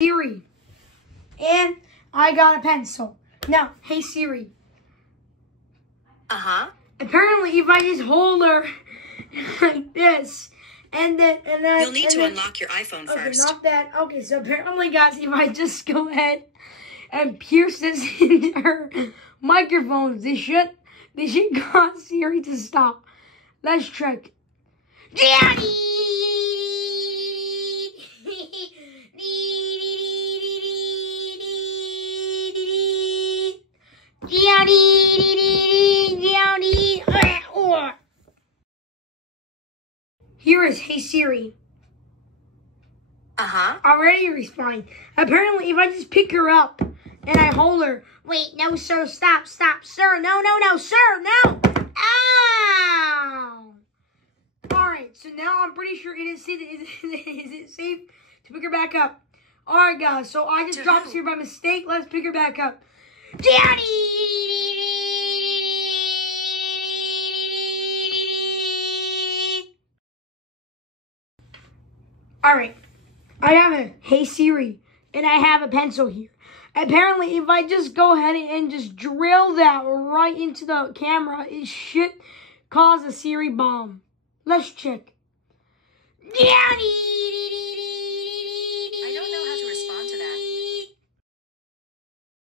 Siri. And I got a pencil. Now, hey Siri. Apparently, if I just hold her like this, and then you'll need to unlock your iPhone first. Not that. Okay, so apparently, guys, if I just go ahead and pierce this into her microphones, they should cause Siri to stop. Let's check. Daddy. Here is Hey Siri. Already responding. Apparently, if I just pick her up and I hold her. Wait, no, sir, stop, sir. No, sir, no. Ow! Alright, so now I'm pretty sure it is safe. Is it safe to pick her back up? Alright, guys, so I just dropped here by mistake. Let's pick her back up. Daddy! Alright, I have a Hey Siri, and I have a pencil here. Apparently, if I just go ahead and just drill that right into the camera, it should cause a Siri bomb. Let's check. Daddy! I don't know how to respond to that.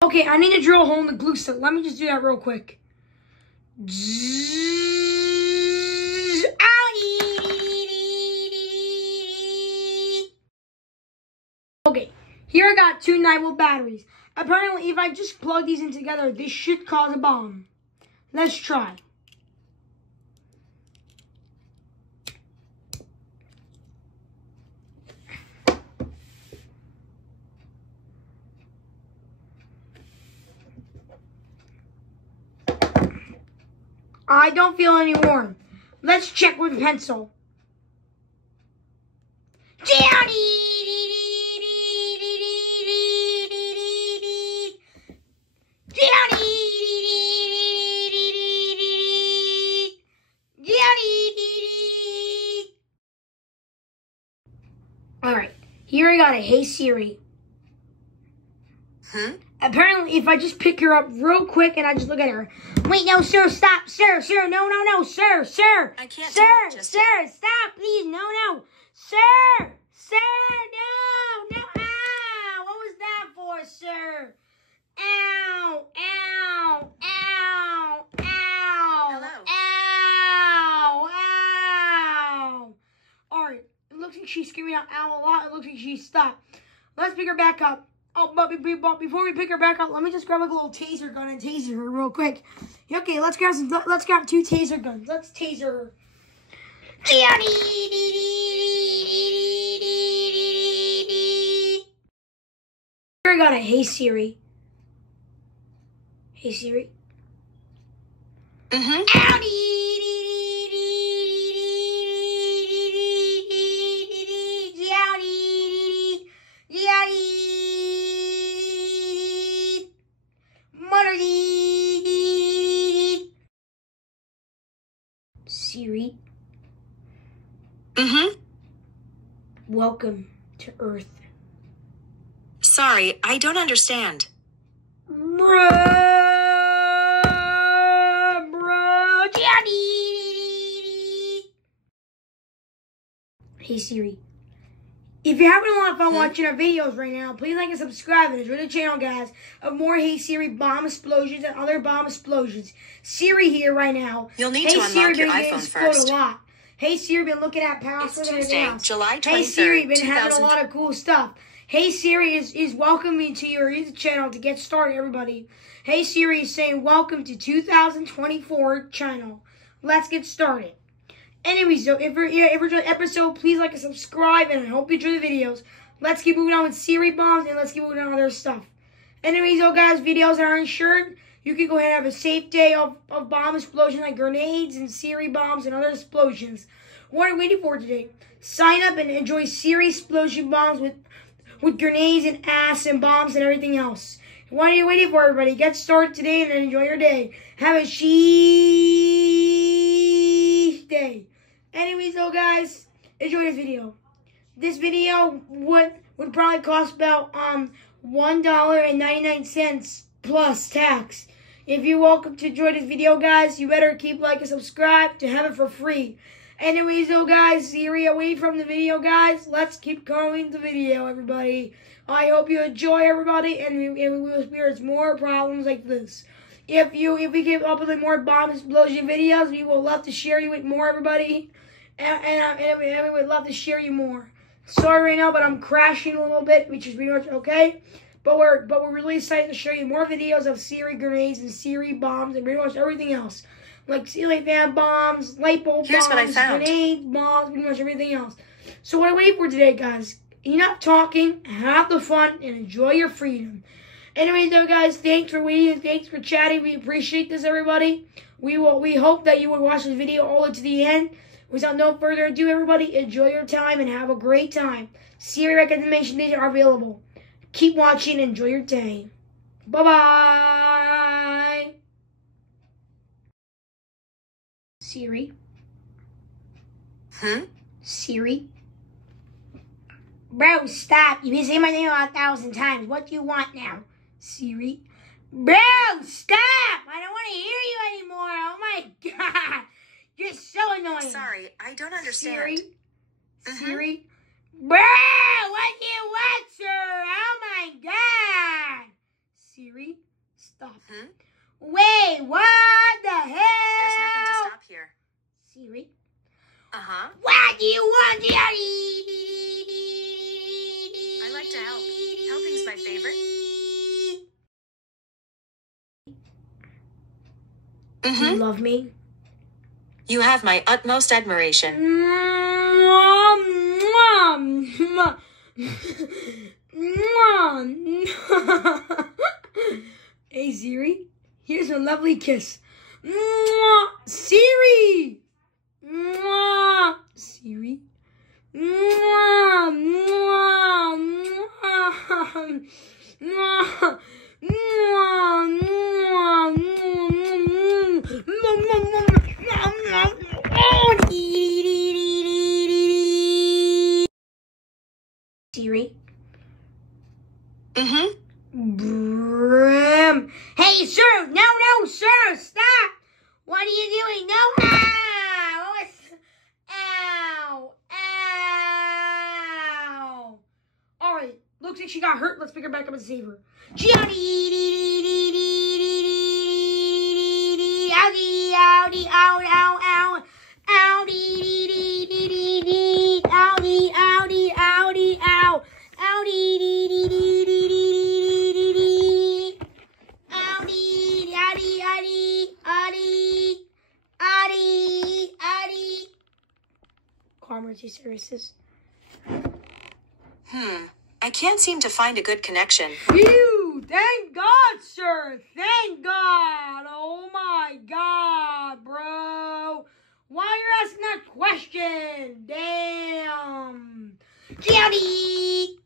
Okay, I need to drill a hole in the glue stick. Let me just do that real quick. Okay, here I got 2 9-volt batteries. Apparently, if I just plug these in together, this should cause a bomb. Let's try. I don't feel any warm. Let's check with a pencil. Daddy! Alright, here I got a Hey Siri. Apparently, if I just pick her up real quick and I just look at her. Wait, no, sir, stop, sir, no, sir. I can't sir, do that just sir, yet. stop, please, no, sir, no, ow, what was that for, sir? Ow. Hello. Ow. Alright, it looks like she's screaming out ow a lot. It looks like she stopped. Let's pick her back up. Oh, but before we pick her back up, let me just grab like a little taser gun and taser her real quick. Okay, let's grab 2 taser guns. Let's taser her. Here I got a Hey Siri. Hey Siri. Siri. Welcome to Earth. Sorry, I don't understand. Bruh, Daddy. Hey Siri. If you're having a lot of fun watching our videos right now, please like and subscribe and enjoy the channel, guys, of more Hey Siri bomb explosions and other bomb explosions. Siri here right now. You'll need to unlock your iPhone first. A lot. Hey Siri been looking at passwords and everything else. July 23rd, Hey Siri been having a lot of cool stuff. Hey Siri is welcoming to your YouTube channel to get started, everybody. Hey Siri is saying welcome to 2024 channel. Let's get started. Anyways, so if you're enjoying the episode, please like and subscribe, and I hope you enjoy the videos. Let's keep moving on with Siri bombs, and let's keep moving on with other stuff. Anyways, guys, videos are insured. You can go ahead and have a safe day of bomb explosion like grenades and Siri bombs and other explosions. What are we waiting for today? Sign up and enjoy Siri explosion bombs with grenades and ass and bombs and everything else. What are you waiting for, everybody? Get started today and then enjoy your day. Have a day. Anyways, guys, enjoy this video. This video would probably cost about $1.99 plus tax. If you're welcome to enjoy this video, guys, you better keep like and subscribe to have it for free. Anyways, though, guys, Siri away from the video, guys. Let's keep going the video, everybody. I hope you enjoy, everybody, and we will experience more problems like this. If we keep uploading more bomb explosion videos, we will love to share you with more, everybody, and we would love to share you more. Sorry right now, but I'm crashing a little bit, which is pretty much okay. But we're really excited to show you more videos of Siri grenades and Siri bombs and pretty much everything else. Like ceiling fan bombs, light bulb bombs, grenades, bombs, pretty much everything else. So what are we waiting for today, guys? Enough talking, have the fun, and enjoy your freedom. Anyways, though, guys, thanks for waiting, thanks for chatting. We appreciate this, everybody. We hope that you will watch this video all the way to the end. Without no further ado, everybody, enjoy your time and have a great time. Siri recommendations are available. Keep watching and enjoy your day. Bye-bye. Siri. Siri. Bro, stop. You've been saying my name 1,000 times. What do you want now? Siri. Bro, stop. I don't want to hear you anymore. Oh, my God. You're so annoying. Sorry, I don't understand. Siri. Siri. Bro, what do you want, sir? Oh, my God. Siri. Stop. Wait, what the hell? There's nothing to stop here. Siri. What do you want, Daddy? I like to help. Helping's my favorite. You love me? You have my utmost admiration. Hey, Siri. Here's a lovely kiss. Siri! Siri. Siri. Brim. Hey, sir. No, sir. Stop. What are you doing? No. Ow. All right. Looks like she got hurt. Let's pick her back up and save her. Emergency services. I can't seem to find a good connection. Phew! Thank God, sir! Thank God! Oh my God, bro! Why are you asking that question? Damn! Johnny!